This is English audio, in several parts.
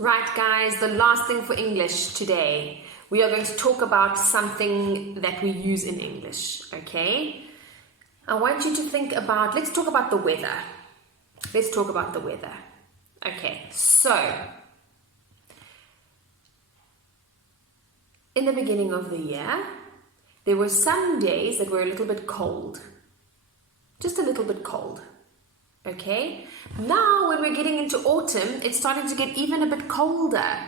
Right, guys, the last thing for English today. We are going to talk about something that we use in English, okay? I want you to think about, let's talk about the weather. Let's talk about the weather. Okay, so, in the beginning of the year, there were some days that were a little bit cold. Just a little bit cold. Okay, now when we're getting into autumn, it's starting to get even a bit colder.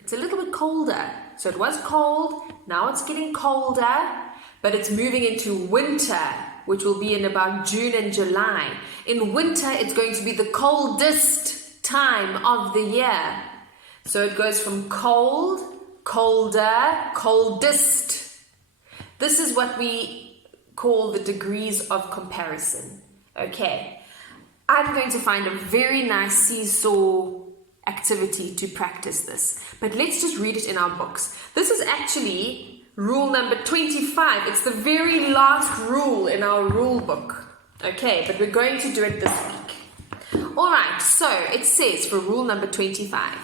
It's a little bit colder. So it was cold, now it's getting colder, but it's moving into winter, which will be in about June and July. In winter, it's going to be the coldest time of the year. So it goes from cold, colder, coldest. This is what we call the degrees of comparison. Okay. I'm going to find a very nice seesaw activity to practice this. But let's just read it in our books. This is actually rule number 25. It's the very last rule in our rule book. Okay, but we're going to do it this week. Alright, so it says for rule number 25.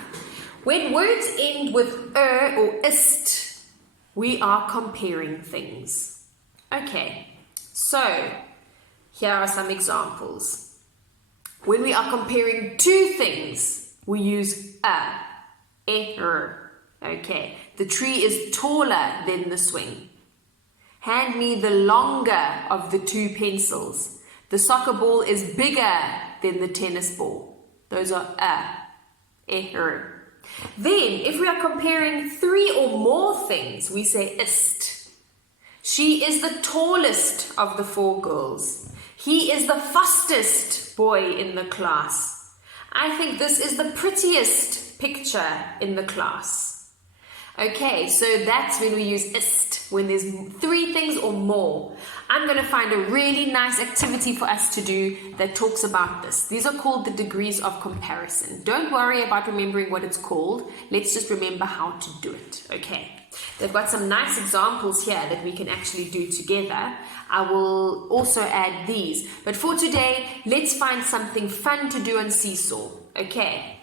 When words end with or ist, we are comparing things. Okay, so here are some examples. When we are comparing two things, we use er. Okay, the tree is taller than the swing. Hand me the longer of the two pencils. The soccer ball is bigger than the tennis ball. Those are er. Then, if we are comparing three or more things, we say ist. She is the tallest of the four girls. He is the fastest boy in the class. I think this is the prettiest picture in the class. Okay, so that's when we use ist, when there's three things or more. I'm going to find a really nice activity for us to do that talks about this. These are called the degrees of comparison. Don't worry about remembering what it's called. Let's just remember how to do it. Okay. They've got some nice examples here that we can actually do together. I will also add these. But for today, let's find something fun to do on Seesaw. Okay.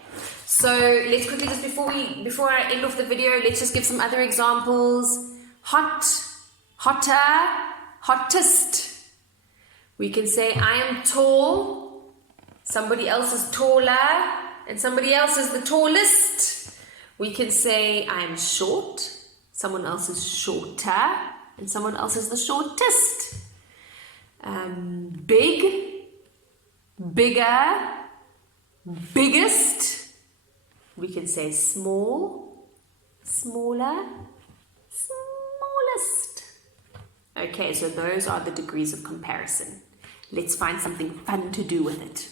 So let's quickly, just before I end off the video, let's just give some other examples. Hot, hotter, hottest. We can say I am tall, somebody else is taller, and somebody else is the tallest. We can say I am short, someone else is shorter, and someone else is the shortest. Big, bigger, biggest. We can say small, smaller, smallest. Okay, so those are the degrees of comparison. Let's find something fun to do with it.